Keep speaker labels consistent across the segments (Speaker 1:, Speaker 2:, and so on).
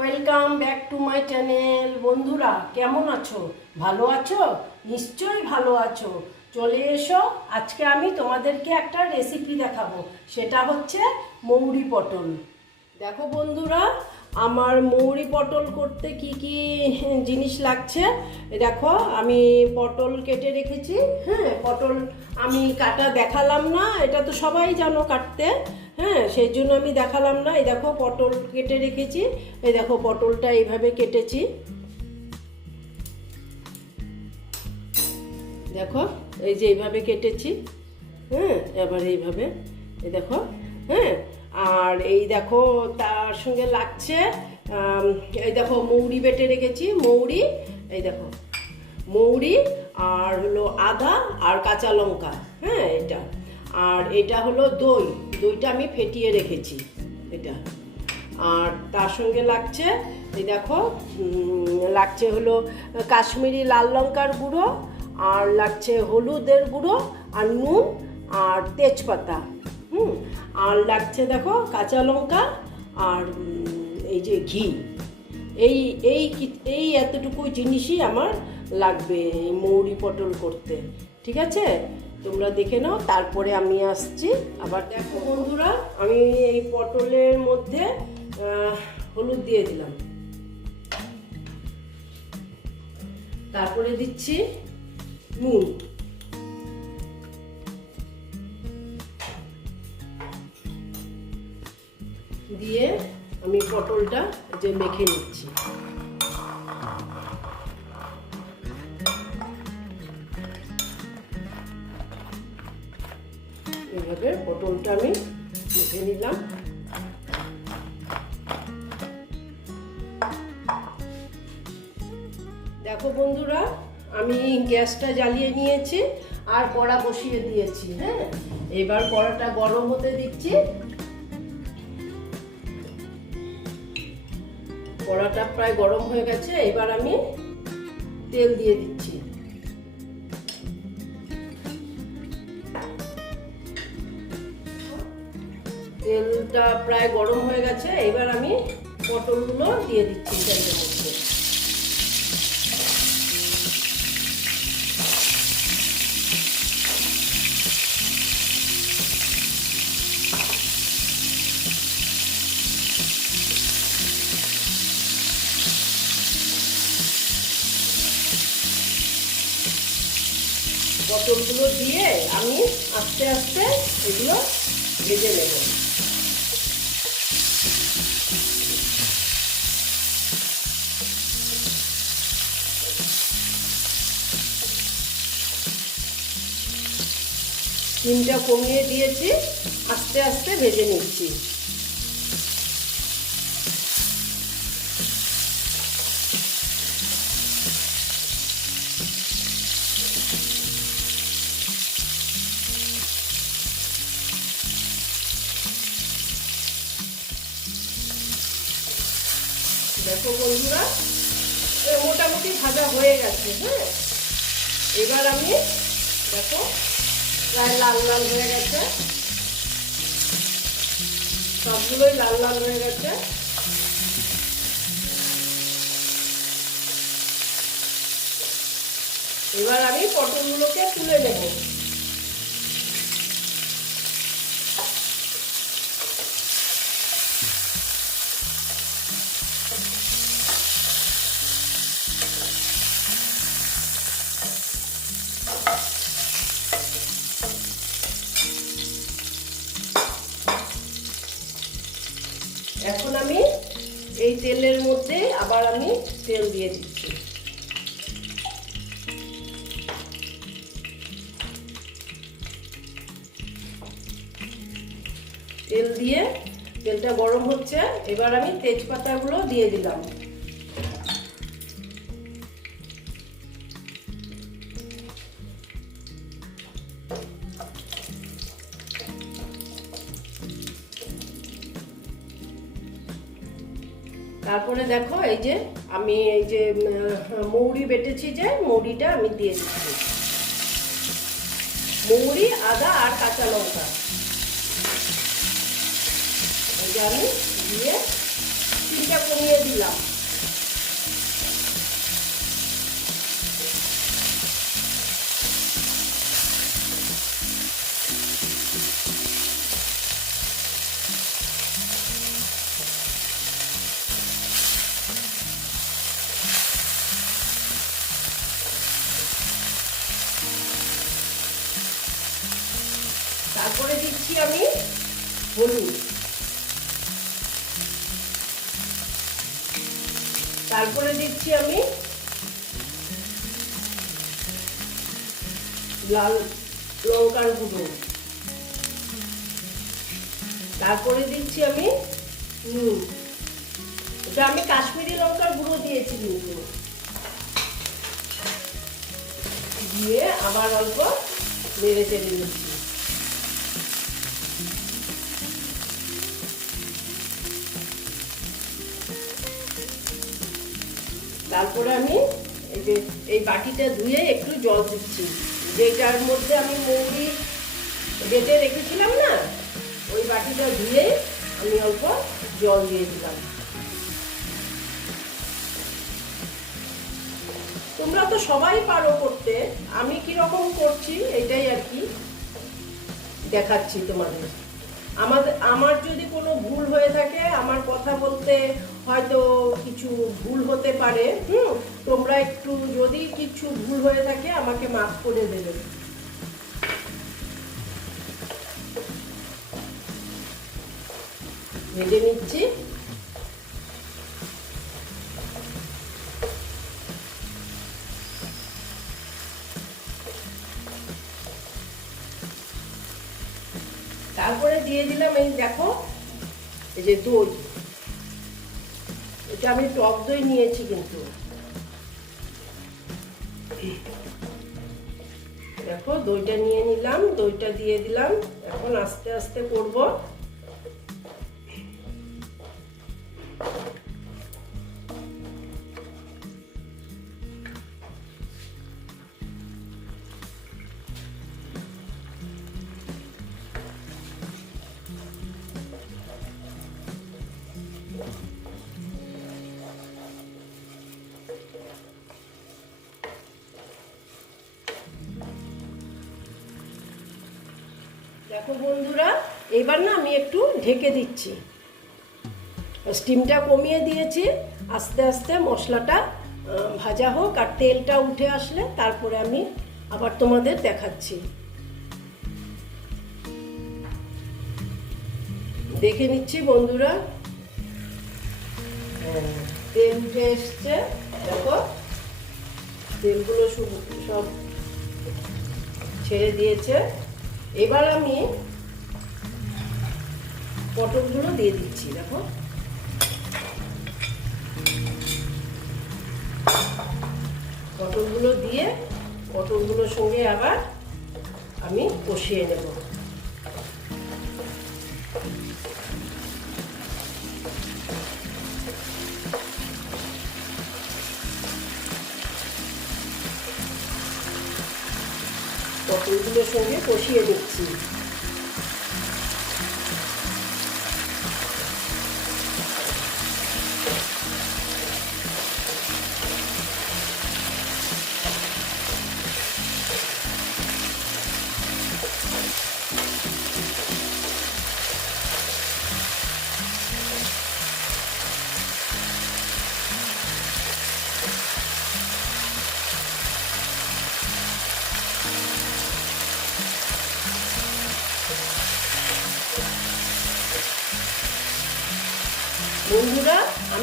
Speaker 1: Welcome back to my channel বন্ধুরা, কেমন আছো? ভালো আছো? নিশ্চয়ই ভালো আছো। চলে এসো, আজকে আমি তোমাদেরকে একটা রেসিপি দেখাবো। সেটা হচ্ছে মৌরি পটল। দেখো বন্ধুরা আমার মৌরি পটল করতে কি কি জিনিস লাগছে? দেখো, আমি পটল কেটে রেখেছি হ্যাঁ পটল আমি কাটা দেখালাম না, এটা তো সবাই জানো কাটতে হ্যাঁ সেই জন্য আমি দেখালাম না। এই দেখো, পটল কেটে রেখেছি, এই দেখো, পটলটা এইভাবে কেটেছি। দেখো, এই যে এইভাবে কেটেছি হ্যাঁ এবার এইভাবে, এই দেখো হ্যাঁ আর এই দেখো তার সঙ্গে লাগছে এই দেখো মৌরি বেটে রেখেছি, মৌরি, এই দেখো, মৌরি আর হলো আদা আর কাঁচা লঙ্কা হ্যাঁ এটা। আর এটা হলো দই, দইটা আমি ফেটিয়ে রেখেছি, এটা। আর তার সঙ্গে লাগছে, এই দেখো লাগছে হলো কাশ্মীরি লাল লঙ্কার গুঁড়ো, আর লাগছে হলুদের গুঁড়ো আর নুন আর তেজপাতা। হুম, আর লাগছে দেখো কাঁচা লঙ্কা আর এই যে ঘি। এই এই এই এতটুকু জিনিসই আমার লাগবে এই মৌরি পটল করতে, ঠিক আছে? তোমরা দেখে নাও, তারপরে আমি আসছি। আবার দেখো বন্ধুরা, আমি এই পটলের মধ্যে হলুদ দিয়ে দিলাম। তারপরে দিচ্ছি নুন। দিয়ে আমি পটলটা যে মেখে নিচ্ছি। এভাবে পটলটা আমি মেখে নিলাম। দেখো বন্ধুরা, আমি গ্যাসটা জ্বালিয়ে নিয়েছি আর কড়া বসিয়ে দিয়েছি হ্যাঁ? এবার কড়াটা গরম হতে দিচ্ছি। কড়াটা প্রায় গরম হয়ে গেছে, এবার আমি তেল দিয়ে দিচ্ছি। তেলটা প্রায় গরম হয়ে গেছে, এবার আমি পটলগুলো দিয়ে দিচ্ছি তেলের মধ্যে। পটলগুলো দিয়ে আমি আস্তে আস্তে এগুলো ভেজে নেব। ডিমটা কমিয়ে দিয়েছি, আস্তে আস্তে ভেজে নিচ্ছি। দেখো বন্ধুরা। মোটামুটি ভাজা হয়ে গেছে হ্যাঁ? এবার আমি, দেখো, প্রায় লাল লাল হয়ে গেছে। সবগুলোই লাল লাল হয়ে গেছে। এবার আমি পটলগুলোকে তুলে নেব এখন আমি এই তেলের মধ্যে আবার আমি তেল দিয়ে দিচ্ছি। তেল দিয়ে তেলটা গরম হচ্ছে, এবার আমি তেজপাতাগুলো দিয়ে দিলাম। তারপরে দেখো এই যে আমি এই যে মৌরি বেটেছি যে, মৌরিটা আমি দিয়ে দিচ্ছি। মৌরি, আদা আর কাঁচা লঙ্কা। এই যে আমি দিয়ে চিনটা কমিয়ে দিলাম। তারপরে দিচ্ছি আমি হলুদ। তারপরে দিচ্ছি আমি লাল লঙ্কার গুঁড়ো। তারপরে দিচ্ছি আমি নুন। এটা আমি কাশ্মীরি লঙ্কার গুঁড়ো দিয়েছি কিন্তু। দিয়ে আবার অল্প নেড়ে চেড়ে নিচ্ছি। তারপরে আমি এই যে, এই বাটিটা ধুয়ে একটু জল দিচ্ছি। যেটার মধ্যে আমি মৌরি বেটে রেখেছিলাম না, ওই বাটিটা ধুয়ে আমি অল্প জল দিয়ে দিলাম। তোমরা তো সবাই পারো করতে, আমি কীরকম করছি এটাই আর কি দেখাচ্ছি তোমাদের। আমাদের, আমার যদি কোনো ভুল হয়ে থাকে, আমার কথা বলতে হয়তো কিছু ভুল হতে পারে তোমরা একটু যদি কিছু ভুল হয়ে থাকে আমাকে মাফ করে দেবে। ভেজে নিচ্ছি। তারপরে দিয়ে দিলাম এই দেখো, এই যে দই। এটা আমি টক দই নিয়েছি কিন্তু। দেখো, দইটা নিয়ে নিলাম, দইটা দিয়ে দিলাম। এখন আস্তে আস্তে করব। দেখো বন্ধুরা, এবার না আমি একটু ঢেকে দিচ্ছি। স্টিমটা কমিয়ে দিয়েছি, আস্তে আস্তে মশলাটা ভাজা হোক আর তেলটা উঠে আসলে তারপরে আমি আবার তোমাদের দেখাচ্ছি। দেখে নিচ্ছি বন্ধুরা। তেল উঠে এসছে, দেখো। তেলগুলো সব ছেড়ে দিয়েছে। এবার আমি পটলগুলো দিয়ে দিচ্ছি দেখো। পটলগুলো দিয়ে পটলগুলোর সঙ্গে আবার আমি কষিয়ে নেব। পটলগুলোর সঙ্গে কষিয়ে দিচ্ছি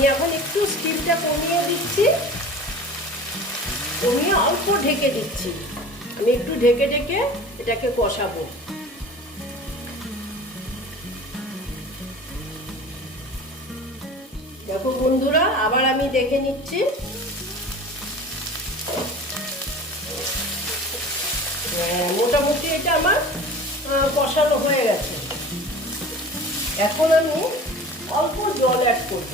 Speaker 1: আমি এখন একটু স্টিমটা কমিয়ে দিচ্ছি। কমিয়ে অল্প ঢেকে দিচ্ছি। আমি একটু ঢেকে ঢেকে এটাকে কষাবো। দেখো বন্ধুরা আবার আমি দেখে নিচ্ছি। হ্যাঁ, মোটামুটি এটা আমার কষানো হয়ে গেছে। এখন আমি অল্প জল অ্যাড করব।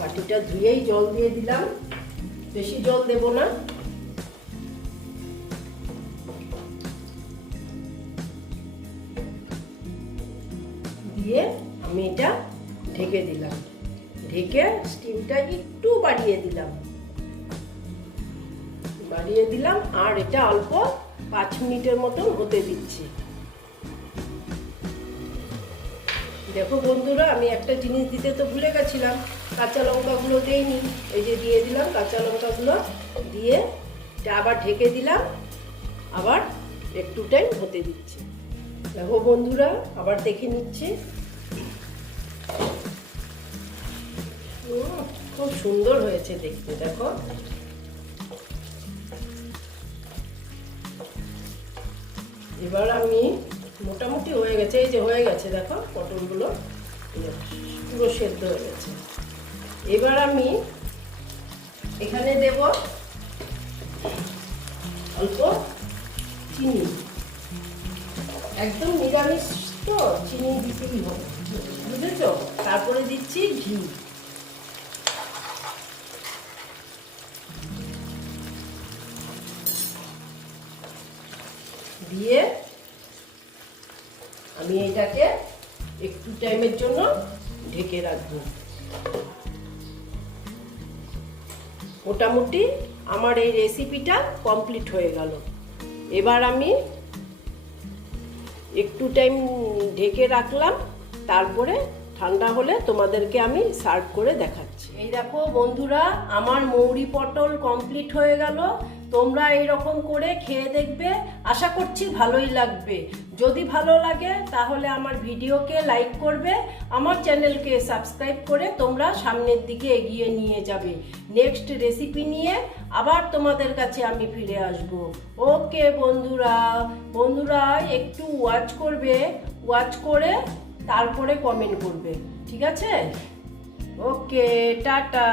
Speaker 1: বাটিটা ধুয়েই জল দিয়ে দিলাম। বেশি জল দেব না। দিয়ে আমি এটা ঢেকে দিলাম। ঢেকে স্টিমটা একটু বাড়িয়ে দিলাম। বাড়িয়ে দিলাম আর এটা অল্প পাঁচ মিনিটের মতন হতে দিচ্ছি। দেখো বন্ধুরা, আমি একটা জিনিস দিতে তো ভুলে গেছিলাম। কাঁচা লঙ্কাগুলো দেইনি, এই যে দিয়ে দিলাম কাঁচা লঙ্কাগুলো, দিয়ে এটা আবার ঢেকে দিলাম, আবার একটু টাইম হতে দিচ্ছি। দেখো বন্ধুরা, আবার দেখে নিচ্ছি। খুব সুন্দর হয়েছে দেখতে, দেখো। এবার আমি, মোটামুটি হয়ে গেছে, এই যে হয়ে গেছে, দেখো, পটলগুলো পুরো সেদ্ধ হয়ে গেছে। এবার আমি এখানে দেব অল্প চিনি। একদম নিরামিষ তো, চিনি দিতেই হবে। বুঝেছ? তারপরে দিচ্ছি ঘি। দিয়ে আমি এটাকে একটু টাইমের জন্য ঢেকে রাখব। মোটামুটি আমার এই রেসিপিটা কমপ্লিট হয়ে গেল। এবার আমি একটু টাইম ঢেকে রাখলাম, তারপরে ঠান্ডা হলে তোমাদেরকে আমি সার্ভ করে দেখাচ্ছি। এই দেখো বন্ধুরা, আমার মৌরি পটল কমপ্লিট হয়ে গেল। তোমরা এইরকম করে খেয়ে দেখবে। আশা করছি ভালোই লাগবে। যদি ভালো লাগে, তাহলে আমার ভিডিওকে লাইক করবে, আমার চ্যানেলকে সাবস্ক্রাইব করে তোমরা সামনের দিকে এগিয়ে নিয়ে যাবে। নেক্সট রেসিপি নিয়ে আবার তোমাদের কাছে আমি ফিরে আসব। ওকে বন্ধুরা বন্ধুরা একটু ওয়াচ করবে ওয়াচ করে তারপরে কমেন্ট করবে। ঠিক আছে? Okay, tata.